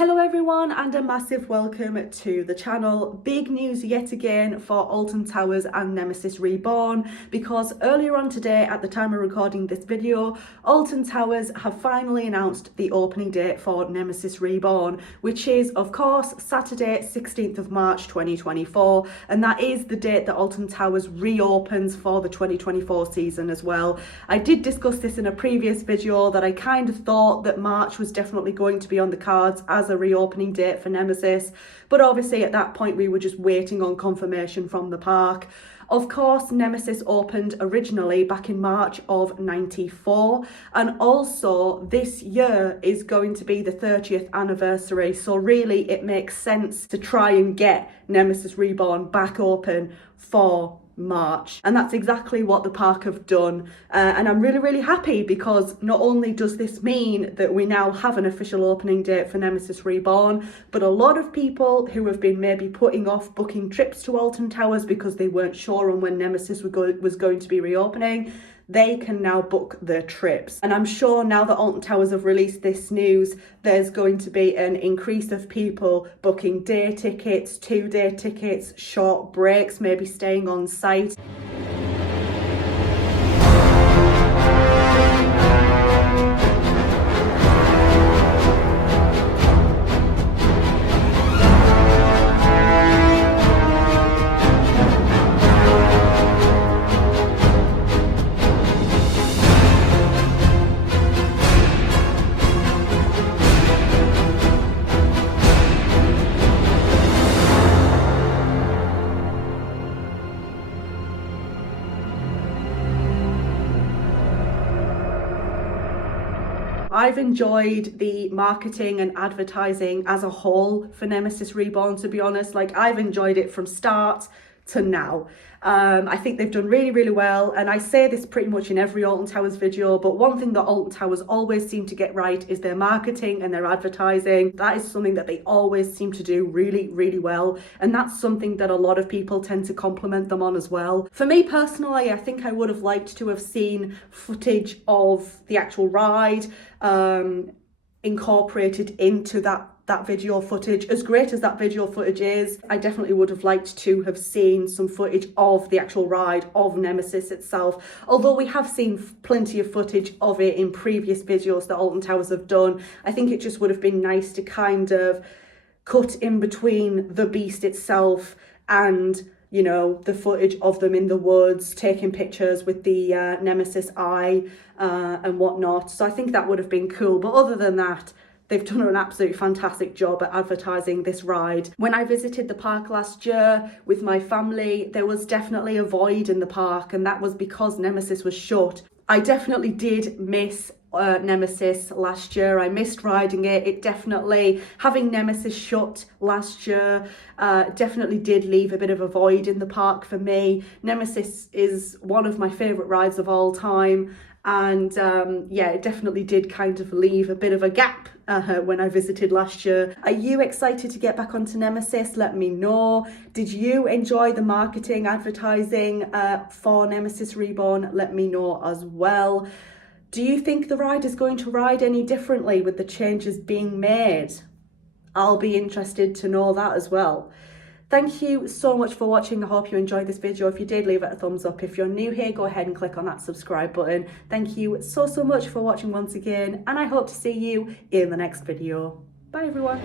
Hello everyone and a massive welcome to the channel. Big news yet again for Alton Towers and Nemesis Reborn, because earlier on today, at the time of recording this video, Alton Towers have finally announced the opening date for Nemesis Reborn, which is of course Saturday 16th of March 2024, and that is the date that Alton Towers reopens for the 2024 season as well. I did discuss this in a previous video that I kind of thought that March was definitely going to be on the cards as a reopening date for Nemesis, but obviously at that point we were just waiting on confirmation from the park. Of course, Nemesis opened originally back in March of '94, and also this year is going to be the 30th anniversary, so really it makes sense to try and get Nemesis Reborn back open for March, and that's exactly what the park have done, and I'm really happy, because not only does this mean that we now have an official opening date for Nemesis Reborn, but a lot of people who have been maybe putting off booking trips to Alton Towers because they weren't sure on when Nemesis was going to be reopening, they can now book their trips. And I'm sure now that Alton Towers have released this news, there's going to be an increase of people booking day tickets, 2-day tickets, short breaks, maybe staying on site. I've enjoyed the marketing and advertising as a whole for Nemesis Reborn, to be honest. Like, I've enjoyed it from start to now. I think they've done really well, and I say this pretty much in every Alton Towers video, but one thing that Alton Towers always seem to get right is their marketing and their advertising. That is something that they always seem to do really well, and that's something that a lot of people tend to compliment them on as well. For me personally, I think I would have liked to have seen footage of the actual ride incorporated into that video footage. As great as that video footage is, I definitely would have liked to have seen some footage of the actual ride of Nemesis itself, although we have seen plenty of footage of it in previous videos that Alton Towers have done. I think it just would have been nice to kind of cut in between the beast itself and, you know, the footage of them in the woods taking pictures with the Nemesis eye and whatnot. So I think that would have been cool, but other than that, they've done an absolutely fantastic job at advertising this ride. When I visited the park last year with my family, there was definitely a void in the park, and that was because Nemesis was shut. I definitely did miss Nemesis last year. I missed riding it. It definitely, having Nemesis shut last year, definitely did leave a bit of a void in the park for me. Nemesis is one of my favourite rides of all time, and yeah, it definitely did kind of leave a bit of a gap when I visited last year. Are you excited to get back onto Nemesis? Let me know. Did you enjoy the marketing, advertising for Nemesis Reborn? Let me know as well. Do you think the ride is going to ride any differently with the changes being made? I'll be interested to know that as well. Thank you so much for watching. I hope you enjoyed this video. If you did, leave it a thumbs up. If you're new here, go ahead and click on that subscribe button. Thank you so much for watching once again, and I hope to see you in the next video. Bye everyone.